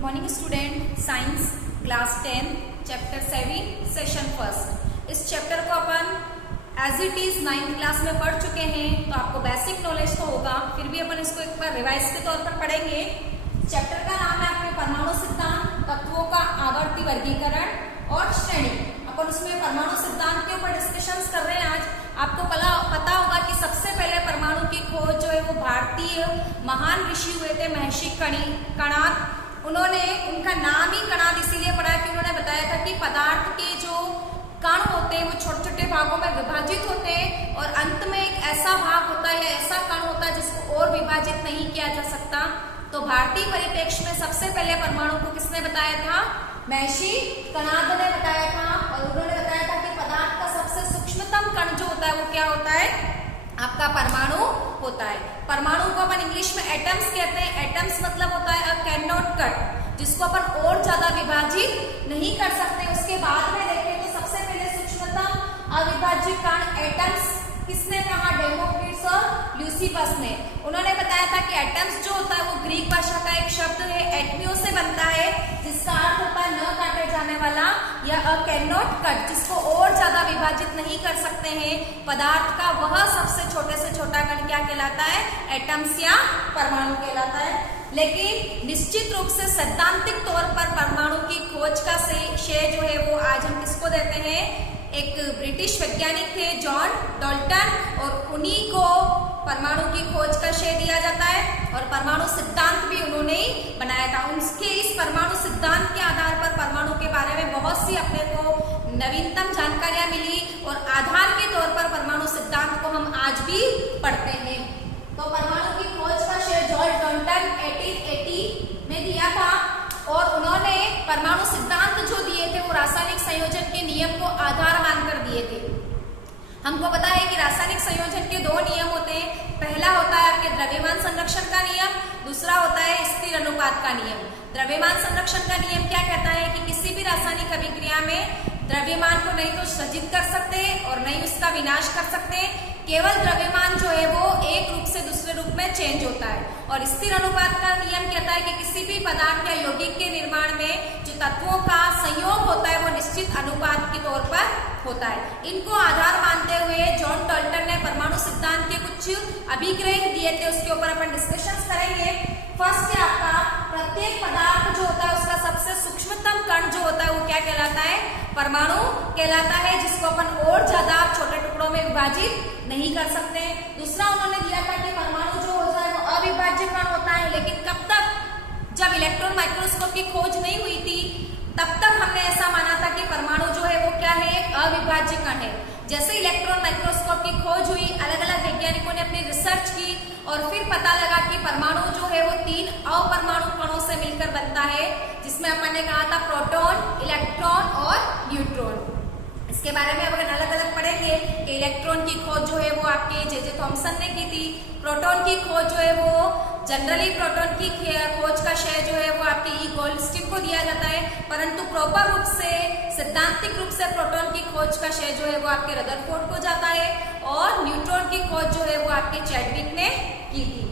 Good morning student, science class 10 chapter 7 session first. इस chapter को अपन as it is 9th class में पढ़ चुके हैं, तो आपको बेसिक नॉलेज तो होगा, फिर भी अपन इसको एक बार रिवाइज के तौर पर पढ़ेंगे। चैप्टर का नाम है अपने परमाणु सिद्धांत, तत्वों का आवर्ती वर्गीकरण और श्रेणी। अपन उसमें परमाणु सिद्धांत के ऊपर डिस्कशंस कर रहे हैं। आज आपको पता होगा कि सबसे पहले परमाणु की खोज जो है वो भारतीय महान ऋषि हुए थे महर्षि कणाद। उन्होंने उनका नाम ही कणाद इसीलिए पड़ा कि उन्होंने बताया था कि पदार्थ के जो कण होते हैं वो छोटे छोटे भागों में विभाजित होते हैं और अंत में एक ऐसा भाग होता है या ऐसा कण होता है जिसको और विभाजित नहीं किया जा सकता। तो भारतीय परिप्रेक्ष्य में सबसे पहले परमाणु को किसने बताया था? महर्षि कणाद ने बताया था। और उन्होंने बताया था कि पदार्थ का सबसे सूक्ष्मतम कण जो होता है वो क्या होता है? आपका परमाणु होता है। परमाणु को अपन इंग्लिश में एटम्स कहते हैं। एटम्स मतलब होता है अ कैन नॉट कट, जिसको अपन और ज्यादा विभाजित नहीं कर सकते। उसके बाद में देखें तो सबसे पहले सूक्ष्मतम अविभाज्य कण एटम्स किसने कहा? डेमोक्रिटस और ल्यूसिफस ने। उन्होंने बताया था कि एटम्स जो होता है वो ग्रीक भाषा का एक शब्द है, एटमियो से बनता है, जिसका अर्थ होता है न काटे जाने वाला या अ कैन नॉट कट, जिसको और ज्यादा विभाजित नहीं कर सकते हैं। पदार्थ का वह सबसे छोटे से छोटा कण क्या कहलाता है? एटम्स या परमाणु कहलाता है। लेकिन निश्चित रूप से सैद्धांतिक तौर पर परमाणु की खोज का श्रेय जो है वो आज हम किसको देते हैं? एक ब्रिटिश वैज्ञानिक थे जॉन डाल्टन, और उन्हीं को परमाणु की खोज का श्रेय दिया जाता है। और परमाणु सिद्धांत भी उन्होंने ही बनाया था। उनके इस परमाणु सिद्धांत के आधार पर परमाणु के बारे में बहुत सी अपने को नवीनतम जानकारियां मिली और आधार के तौर पर परमाणु सिद्धांत को हम आज भी पढ़ते हैं। तो परमाणु की खोज का श्रेय जॉन डाल्टन 1880 में दिया था। और उन्होंने परमाणु सिद्धांत जो दिए थे वो रासायनिक संयोजन के नियम को आधार मानकर दिए थे। हमको पता है कि रासायनिक संयोजन के दो नियम होते हैं। पहला होता है आपके द्रव्यमान संरक्षण का नियम, दूसरा होता है स्थिर अनुपात का नियम। द्रव्यमान संरक्षण का नियम क्या कहता है कि किसी भी रासायनिक अभिक्रिया में द्रव्यमान को नहीं तो सृजित कर सकते और नहीं उसका विनाश कर सकते। केवल द्रव्यमान जो है वो एक रूप से दूसरे रूप में चेंज होता है। और स्थिर अनुपात का नियम कहता है कि किसी भी पदार्थ या यौगिक के निर्माण में जो तत्वों का संयोग होता है वो निश्चित अनुपात के तौर पर होता है। इनको आधार मानते हुए जॉन डाल्टन ने परमाणु सिद्धांत के कुछ अभिग्रह दिए थे, उसके ऊपर अपन डिस्कशन करेंगे। फर्स्ट है आपका प्रत्येक पदार्थ जो होता है उसका सबसे सूक्ष्मतम कण जो होता है वो क्या कहलाता है? परमाणु कहलाता है, जिसको अपन और ज्यादा छोटे टुकड़ों में विभाजित नहीं कर सकते। दूसरा उन्होंने दिया था कि परमाणु जो होता है वो अविभाज्य कण होता है। लेकिन कब तक? जब इलेक्ट्रॉन माइक्रोस्कोप की खोज नहीं हुई थी तब तक हमने ऐसा माना था कि परमाणु जो है वो क्या है? एक अविभाज्य कण है। जैसे इलेक्ट्रॉन माइक्रोस्कोप की खोज हुई, अलग अलग वैज्ञानिकों ने अपनी रिसर्च की और फिर पता लगा कि परमाणु जो है वो 3 अपरमाणु कणों से मिलकर बनता है, जिसमें अपन ने कहा था प्रोटॉन, इलेक्ट्रॉन और न्यूट्रॉन। इसके बारे में अपन अलग अलग पढ़ेंगे कि इलेक्ट्रॉन की खोज जो है वो आपके जे थॉमसन ने की थी। प्रोटॉन की खोज जो है वो जनरली प्रोटॉन की खोज का श्रेय जो है वो आपके ई गोल्डस्टीन को दिया जाता है, परंतु प्रॉपर रूप से सैद्धांतिक रूप से प्रोटॉन की खोज का श्रेय जो है वो आपके रदरफोर्ड को जाता है। और न्यूट्रॉन की खोज जो है वो आपके चैडविक ने की थी।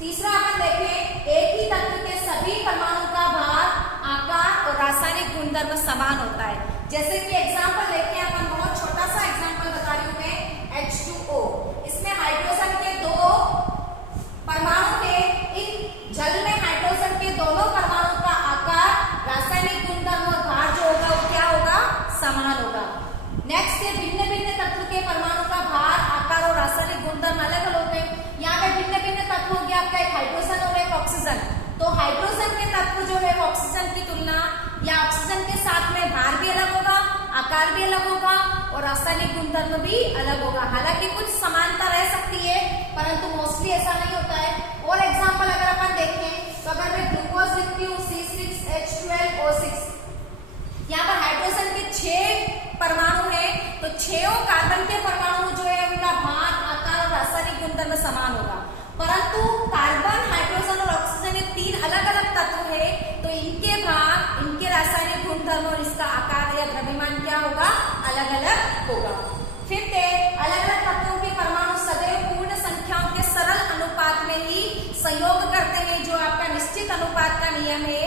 तीसरा अपन देखें, एक ही तत्व के सभी परमाणु का भार, आकार और रासायनिक गुणधर्म समान होता है। जैसे कि एग्जांपल लेते हैं अपन, बहुत छोटा सा एग्जांपल बता रही हूं मैं, H2O। इसमें हाइड्रोजन के 2 परमाणु थे। इन जल में हाइड्रोजन के दोनों परमाणु का आकार, रासायनिक गुणधर्म और भार जो होगा वो क्या होगा? समान होगा। नेक्स्ट है भिन्न भिन्न तत्व के परमाणु का भार, आकार और रासायनिक गुणधर्म अलग अलग होते हैं। यहाँ पे भिन्न भिन्न तत्व हो गया आपका, एक हाइड्रोजन और एक ऑक्सीजन। तो हाइड्रोजन के तत्व जो है ऑक्सीजन की तुलना या ऑक्सीजन के साथ में भार भी अलग होगा, आकार भी अलग होगा और रासायनिक गुणधर्म भी अलग होगा। हालांकि कुछ समानता रह सकती है परंतु मोस्टली ऐसा नहीं होता है। और एग्जांपल अगर अपन देखें तो अगर मैं ग्लूकोज लिखती हूँ C6H12O6, यहाँ पर हाइड्रोजन के 6 परमाणु है, तो 6 कार्बन के परमाणु जो है उनका भार, आकार और रासायनिक गुणधर्म समान होगा। परंतु कार्बन, हाइड्रोजन और ऑक्सीजन ये 3 अलग अलग तत्व है, तो इनके भार, इनके रासायनिक गुणधर्म और इसका आकार या द्रव्यमान क्या होगा? अलग अलग होगा। फिर अलग अलग तत्वों के परमाणु सदैव पूर्ण संख्याओं के सरल अनुपात में ही संयोग करते हैं, जो आपका निश्चित अनुपात का नियम है।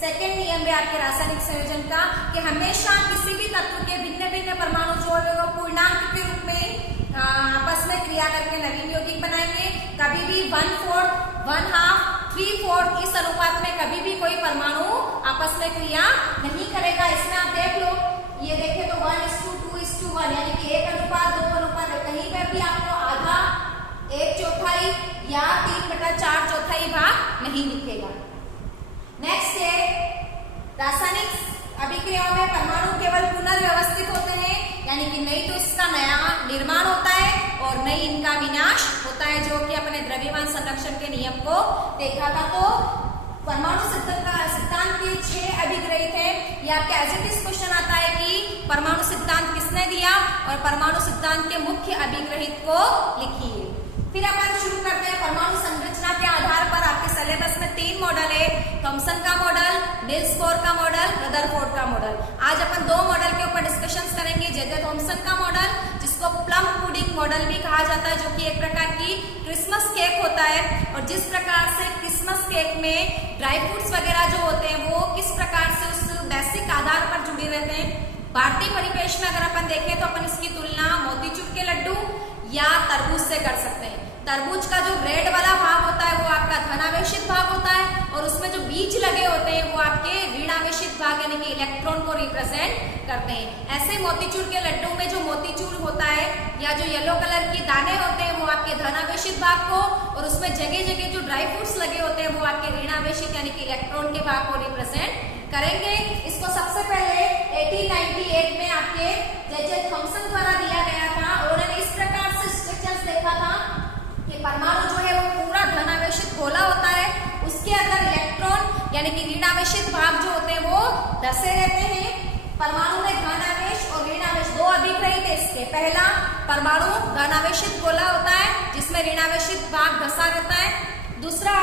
सेकेंड नियम है आपके रासायनिक संयोजन का कि हमेशा किसी भी तत्व के भिन्न भिन्न परमाणु जो है वो पूर्णांक के रूप में आपस में क्रिया करके नवीन यौगिक बनाएंगे। कभी भी 1/4, 1/2, 3/4 इस अनुपात में कभी भी कोई परमाणु आपस में क्रिया नहीं करेगा। इसमें आप देख लो, ये देखें तो 1:2:1 यानी कि 1:2:2 कहीं पर भी आपको आधा, 1/4 या 3/4 भाग नहीं दिखेगा। नेक्स्ट है रासायनिक अभिक्रियाओं में परमाणु केवल पुनर्व्यवस्थित होते हैं, यानी कि नहीं तो इसका नया निर्माण होता है और नहीं इनका विनाश होता है, जो कि अपने द्रव्यमान संरक्षण के नियम को देखा था। तो परमाणु सिद्धांत के 6 अभिग्रहित है। ये आपके एज इट इज क्वेश्चन आता है कि परमाणु सिद्धांत किसने दिया और परमाणु सिद्धांत के मुख्य अभिग्रहित को लिखिए। फिर अपन शुरू करते हैं परमाणु संरचना के आधार पर। आपके सिलेबस में 3 मॉडल है, थॉमसन का मॉडल, निल्स बोर का मॉडल, रदरफोर्ड का मॉडल। आज अपन 2 मॉडल के ऊपर डिस्कशंस करेंगे। जे थॉमसन का मॉडल, जिसको प्लम पुडिंग मॉडल भी कहा जाता है, जो कि एक प्रकार की क्रिसमस केक होता है, और जिस प्रकार से क्रिसमस केक में ड्राई फ्रूट्स वगैरह जो होते हैं वो किस प्रकार से उस बेसिक आधार पर जुड़े रहते हैं। भारतीय परिवेश में अगर अपन देखें तो अपन इसकी तुलना मोतीचूर के लड्डू या तरबूज से कर सकते हैं। तरबूज का जो रेड वाला भाग होता है वो आपका धनावेशित भाग होता है, और उसमें जो बीज लगे होते हैं वो आपके ऋणावेशित भाग यानी कि इलेक्ट्रॉन को रिप्रेजेंट करते हैं। ऐसे मोतीचूर के लड्डू में जो मोतीचूर होता है या जो येलो कलर की दाने होते हैं वो आपके धनावेशित भाग को, और उसमें जगह जगह जो ड्राई फ्रूट्स लगे होते हैं वो आपके ऋणावेशित यानी कि इलेक्ट्रॉन के भाग को रिप्रेजेंट करेंगे। इसको सबसे पहले 1898 में आपके जे थॉमसन द्वारा दिया गया था, और उन्होंने इस प्रकार से स्ट्रक्चर्स देखा था कि परमाणु जो है वो पूरा धनावेशित गोला होता है, उसके अंदर इलेक्ट्रॉन यानी कि ऋणावेशित भाग जो होते हैं वो धसे रहते हैं। परमाणु में धनावेश और ऋणावेश 2 अभिग्रहित है इसके। पहला परमाणु धनावेशित गोला होता है जिसमें ऋणावेशित भाग धसा रहता है। दूसरा,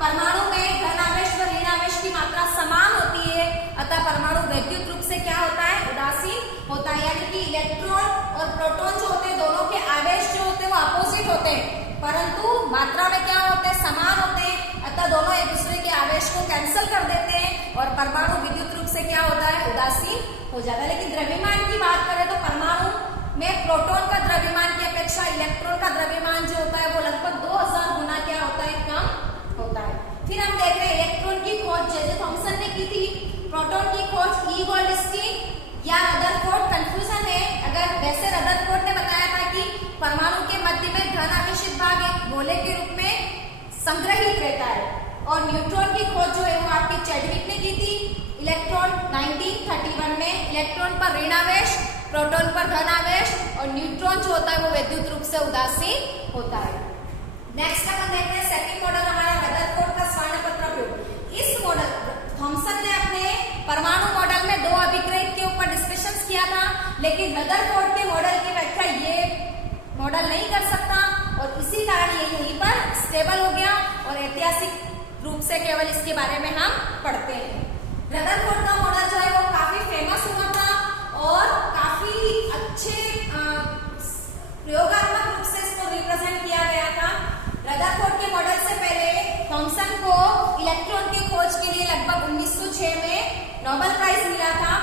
परमाणु में धनावेश व ऋणावेश की मात्रा समान होती है, अतः परमाणु वैद्युत रूप से क्या होता है, उदासीन होता है, यानी कि इलेक्ट्रॉन और प्रोटॉन जो होते हैं दोनों के आवेश जो होते हैं वो अपोजिट होते हैं, परंतु मात्रा में क्या होते हैं, समान होते हैं, अतः दोनों एक दूसरे के आवेश को कैंसिल कर देते हैं और परमाणु विद्युत रूप से क्या होता है, उदासीन हो जाता है। लेकिन द्रव्यमान की बात करें तो परमाणु में प्रोटॉन का द्रव्यमान की अपेक्षा इलेक्ट्रॉन का द्रव्यमान जो होता है वो लगभग 2000 गुना क्या होता है, कम होता है। फिर हम देख रहे हैं इलेक्ट्रॉन की खोज जे थॉमसन ने की थी। प्रोटॉन की खोज ई गोल्डस्टीन या रदरफोर्ड, कंफ्यूजन है। अगर वैसे रदरफोर्ड ने बताया था कि परमाणु के मध्य में धनावेशित भाग एक गोले के रूप में संग्रहित रहता है, और न्यूट्रॉन की खोज जो है वो आपकी चैडविक ने की थी। इलेक्ट्रॉन 1931 में इलेक्ट्रॉन पर ऋणावेश, प्रोटॉन पर धनावेश, और न्यूट्रॉन जो होता है वो वैद्युत रूप से उदासीन होता है। नेक्स्ट अपन देखते हैं सेकंड मॉडल हमारा रदरफोर्ड का स्वर्णपत्र प्रयोग। इस मॉडल थॉमसन ने अपने परमाणु मॉडल में 2 अभिग्रहित के ऊपर डिस्कशंस किया था, लेकिन रदरफोर्ड के मॉडल की व्याख्या ये मॉडल नहीं कर सकता, और इसी कारण ये यहीं पर स्टेबल हो गया, और ऐतिहासिक रूप से केवल इसके बारे में हम पढ़ते हैं। रदरफोर्ड का मॉडल जो है वो काफी फेमस हुआ था और काफी अच्छे प्रयोगात्मक रूप से इसको रिप्रेजेंट किया गया था। रदरफोर्ड के मॉडल से पहले थॉमसन को इलेक्ट्रॉन की खोज के लिए लगभग 1906 में नोबेल प्राइज मिला था।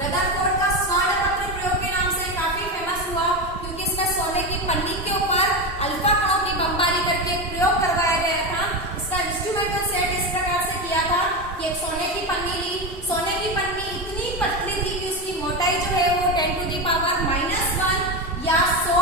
रदरफोर्ड का स्वर्णपत्र प्रयोग के नाम से काफी फेमस हुआ, क्योंकि इसमें सोने की पन्नी के ऊपर अल्फा कणों की बमबारी करके एक प्रयोग करवाया गया था। इसका इंस्ट्रूमेंटल सेट इस प्रकार से किया था कि एक सोने की पन्नी ली। सोने की पन्नी इतनी पतली थी कि उसकी मोटाई जो है वो 10⁻⁻1 या 100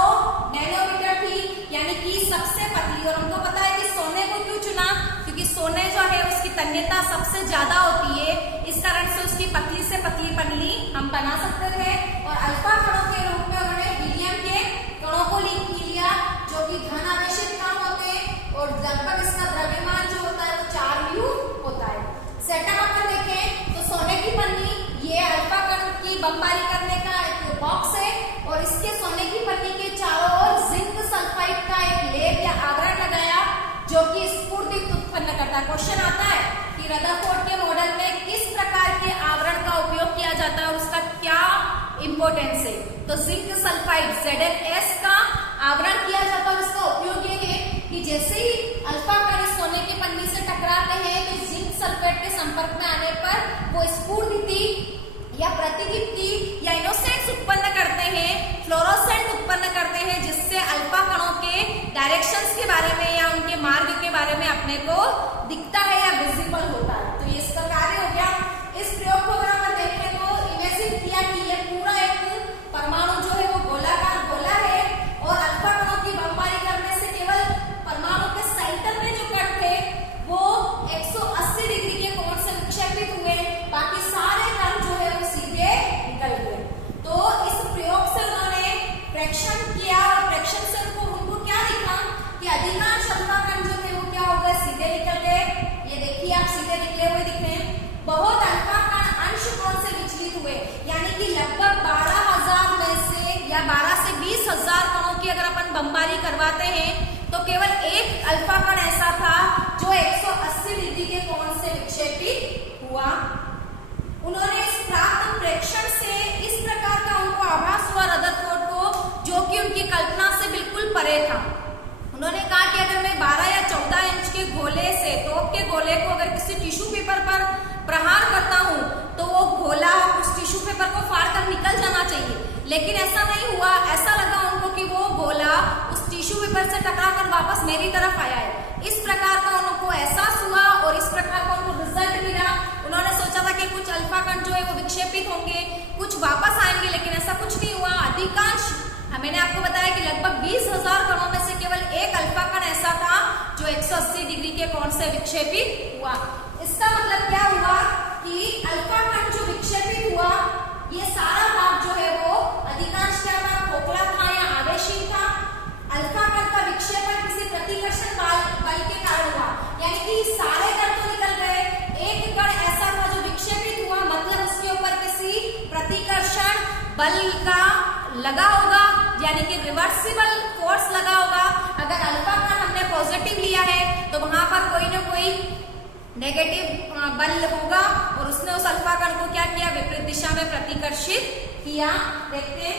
नैनोमीटर थी, यानी कि सबसे पतली। और हमको पता है कि सोने को क्यों चुना, क्योंकि सोने जो है उसकी तन्यता सबसे ज्यादा होती है, इस कारण से उसकी पतली से पतली पन्नी हम बना सकते थे। और अल्फा कणों के रूप में उन्होंने हीलियम के कणों को लिया, जो कि धनावेशित कण होते हैं, और लगभग इसका द्रव्यमान जो होता है वो 4 म्यू होता है। सेटअप अपन देखें तो सोने की पन्नी, ये अल्फा कण की बमबारी करने का एक बॉक्स है, और इसके सोने की पन्नी के चारों ओर जिंक सल्फाइड का एक लेप या आवरण लगाया, जो कि स्फूर्ति उत्पन्न करता है। क्वेश्चन आता है कि रदरफोर्ड के मॉडल में किस प्रकार के आवरण का उपयोग किया जाता है और उसका क्या इंपॉर्टेंस है। तो जिंक सल्फाइड ZnS का आवरण किया जाता है, और इसका उपयोग ये है कि जैसे ही अल्फा कण सोने की पन्नी से टकराते हैं तो जिंक सल्फेट के संपर्क में आने पर अपने को दिखता है या विजिबल होता है। तो ये इसका कार्य हो गया। इस प्रयोग को अगर हम देखें तो इमेजिन किया कि ये पूरा एक परमाणु जो है वो गोलाकार गोला है और अल्फा कणों की बमबारी करने से केवल परमाणु के सेंटर में जो कण थे वो 180 डिग्री के कोण से विक्षेपित हुए, बाकी सारे कण जो है वो सीधे निकल गए। तो इस प्रयोग से उन्होंने प्रेक्षण किया और प्रेक्षण से उनको क्या दिखा कि अधिकांश अल्फा कण जो थे वो क्या हो गए, सीधे निकल गए। ये देखिए आप सीधे निकले हुए दिख रहे हैं। बहुत अल्फा कण अंश कोण से विचलित हुए, यानी कि लगभग 12,000 में से या 12 से 20,000 कणों की अगर अपन बमबारी करवाते हैं तो केवल एक अल्फा कण ऐसा था जो 180 डिग्री के कोण से विक्षेपित हुआ। उन्होंने इस प्राप्त प्रेक्षण से इस प्रकार का उनको आभास हुआ रदरफोर्ड को, जो कि उनकी कल्पना से बिल्कुल परे था। उन्होंने कहा कि अगर मैं 12 या 14 इंच के गोले से, तोप के गोले को अगर किसी टिश्यू पेपर पर प्रहार करता हूं तो वो गोला उस टिश्यू पेपर को फाड़ कर निकल जाना चाहिए, लेकिन ऐसा नहीं हुआ। ऐसा लगा उनको कि वो गोला उस टिश्यू पेपर से टकरा कर वापस मेरी तरफ आया है। इस प्रकार का उनको एहसास हुआ और इस प्रकार का उनको रिजल्ट मिला। उन्होंने सोचा था कि कुछ अल्फा कण जो है वो विक्षेपित होंगे, कुछ वापस आएंगे, लेकिन ऐसा कुछ नहीं हुआ। अधिकांश, मैंने आपको बताया कि लगभग 20,000 कणों में से केवल एक अल्फा कण ऐसा था जो 180 डिग्री के कोण से विक्षेपित हुआ। इसका मतलब क्या हुआ कि अल्फा कण जो विक्षेपित हुआ ये सारा भाग जो है वो अधिकांश क्या था, खोखला था या आवेशीन था। अल्फा कण का विक्षेपण किसी प्रतिकर्षण बल के कारण हुआ, यानी कि सारे कण तो निकल गए, एक कण ऐसा था जो विक्षेपित हुआ, मतलब उसके ऊपर किसी प्रतिकर्षण बल का लगा होगा, यानी कि रिवर्सिबल फोर्स लगा होगा। अगर अल्फा कण हमने पॉजिटिव लिया है तो वहां पर कोई ना कोई नेगेटिव बल होगा और उसने उस अल्फा कण को क्या किया, विपरीत दिशा में प्रतिकर्षित किया। देखते हैं,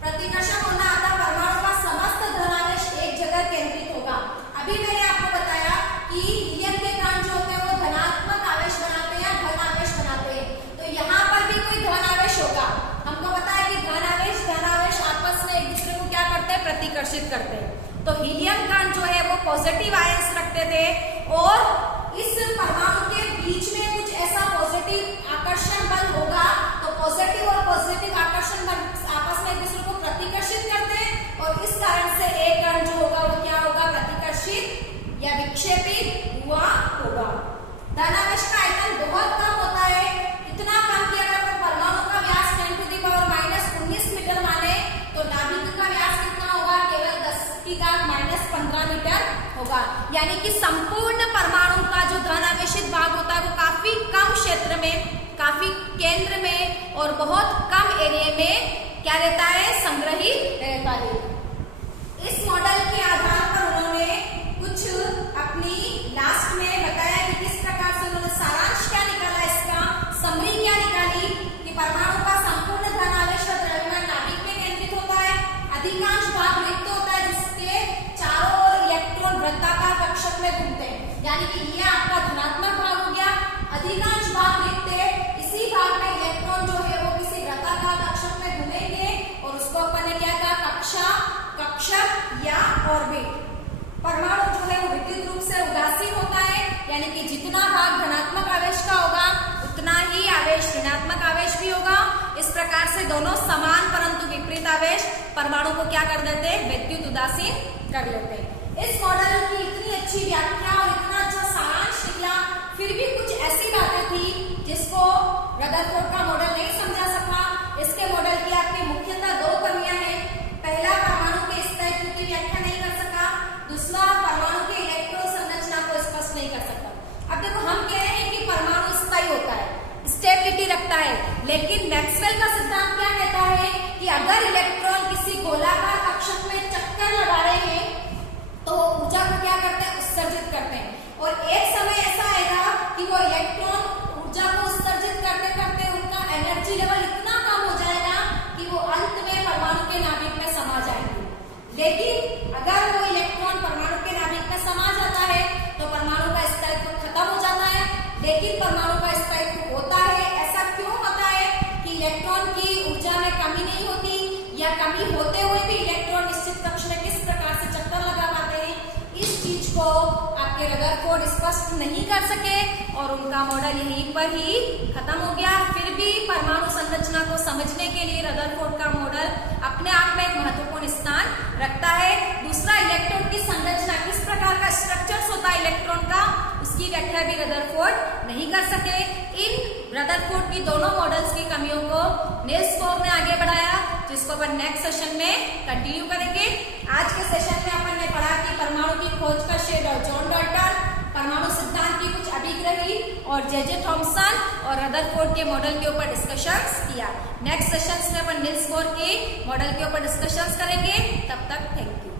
प्रतिकर्षण होना आता परमाणु का समस्त धनावेश एक जगह केंद्रित होगा। अभी मैंने आपको बताया कि हीलियम के कण जो होते हैं वो धनात्मक आवेश बनाते हैं या धन आवेश बनाते हैं, तो यहाँ पर भी कोई धन आवेश होगा। हमको पता है कि धन आवेश आपस में एक दूसरे को क्या करते हैं, प्रतिकर्षित करते हैं। तो हीलियम कण जो है वो पॉजिटिव आयंस रखते थे और इस परमाणु के बीच में कुछ ऐसा पॉजिटिव आकर्षण बल होगा, तो पॉजिटिव और पॉजिटिव आकर्षण बल आपस में एक दूसरे को प्रतिकर्षित करते हैं और इस कारण से एक कण जो होगा वो क्या होगा, प्रतिकर्षित या विक्षेपित हुआ होगा। धनावेश का आयतन बहुत कम होता है, इतना कम कि अगर परमाणु का व्यास 10⁻⁻19 मीटर माने तो नाभिक का व्यास कितना होगा, केवल 10⁻⁻15 मीटर होगा। यानी कि संपूर्ण परमाणु का जो धन आवेशित भाग होता है वो काफी कम क्षेत्र में, काफी केंद्र में और बहुत कम एरिया में क्या रहता है, संग्रहित रहता है। इस मॉडल के आधार पर उन्होंने कुछ अपनी लास्ट में बताया कि किस प्रकार से उन्होंने सारांश क्या निकाला, इसका समरी क्या निकाली कि परमाणु का संपूर्ण धन आवेश और द्रव्यमान नाभिक में केंद्रित होता है, अधिकांश भाग रिक्त होता है जिसके चारों ओर इलेक्ट्रॉन वृत्ताकार कक्षक में घूमते हैं, यानी कि ये आपका धनात्मक भाग हो गया। अधिकांश भाग रिक्त है, इसी भाग में इलेक्ट्रॉन जो है वो किसी वृत्ताकार कक्षक में घूमेंगे और उसको अपन ने क्या कहा, कक्षा, कक्षक या ऑर्बिट। परमाणु जो है वो विद्युत रूप से उदासीन होता है, यानी कि जितना भाग धनात्मक आवेश का होगा उतना ही आवेश ऋणात्मक आवेश भी होगा। इस प्रकार से दोनों समान परंतु विपरीत आवेश परमाणु को क्या कर देते हैं, विद्युत उदासीन कर लेते हैं। इस मॉडल की इतनी अच्छी व्याख्या और इतना अच्छा सारांश निकला, फिर भी कुछ ऐसी बातें थी जिसको रदरफोर्ड का मॉडल नहीं समझा सका। इसके मॉडल की आपकी मुख्यतः दो कमियां हैं। पहला, परमाणु के स्थायित्व की व्याख्या नहीं कर सका। दूसरा, परमाणु के इलेक्ट्रॉन संरचना को स्पष्ट नहीं कर सका। अब देखो, हम कह रहे हैं कि परमाणु स्थायी होता है, स्टेबिलिटी रखता है, लेकिन मैक्सवेल का सिद्धांत क्या कहता है कि अगर इलेक्ट्रॉन किसी गोलाकार कक्षक में चक्कर लगा रहे हैं तो वो ऊर्जा को क्या करते हैं, उत्सर्जित करते हैं। ताकि रदरफोर्ड स्पष्ट नहीं कर सके और उनका मॉडल यहीं पर ही खत्म हो गया। फिर भी परमाणु संरचना को समझने के लिए रदरफोर्ड का मॉडल अपने आप में एक महत्वपूर्ण स्थान रखता है। दूसरा, इलेक्ट्रॉन की संरचना, किस प्रकार का स्ट्रक्चर्स होता है इलेक्ट्रॉन का, उसकी व्याख्या भी रदरफोर्ड नहीं कर सके। इन रदरफोर्ड की दोनों मॉडल्स की कमियों को नील्स बोर ने आगे बढ़ाया, जिसको अपन नेक्स्ट सेशन में कंटिन्यू करेंगे। आज के सेशन में अपन ने पढ़ा कि परमाणु की खोज का श्रेय जॉन डाल्टन, परमाणु सिद्धांत की कुछ अभिग्रही और जे थॉमसन और रदरफोर्ड के मॉडल के ऊपर डिस्कशंस किया। नेक्स्ट सेशंस में अपन नील्स बोर के मॉडल के ऊपर डिस्कशंस करेंगे। तब तक थैंक यू।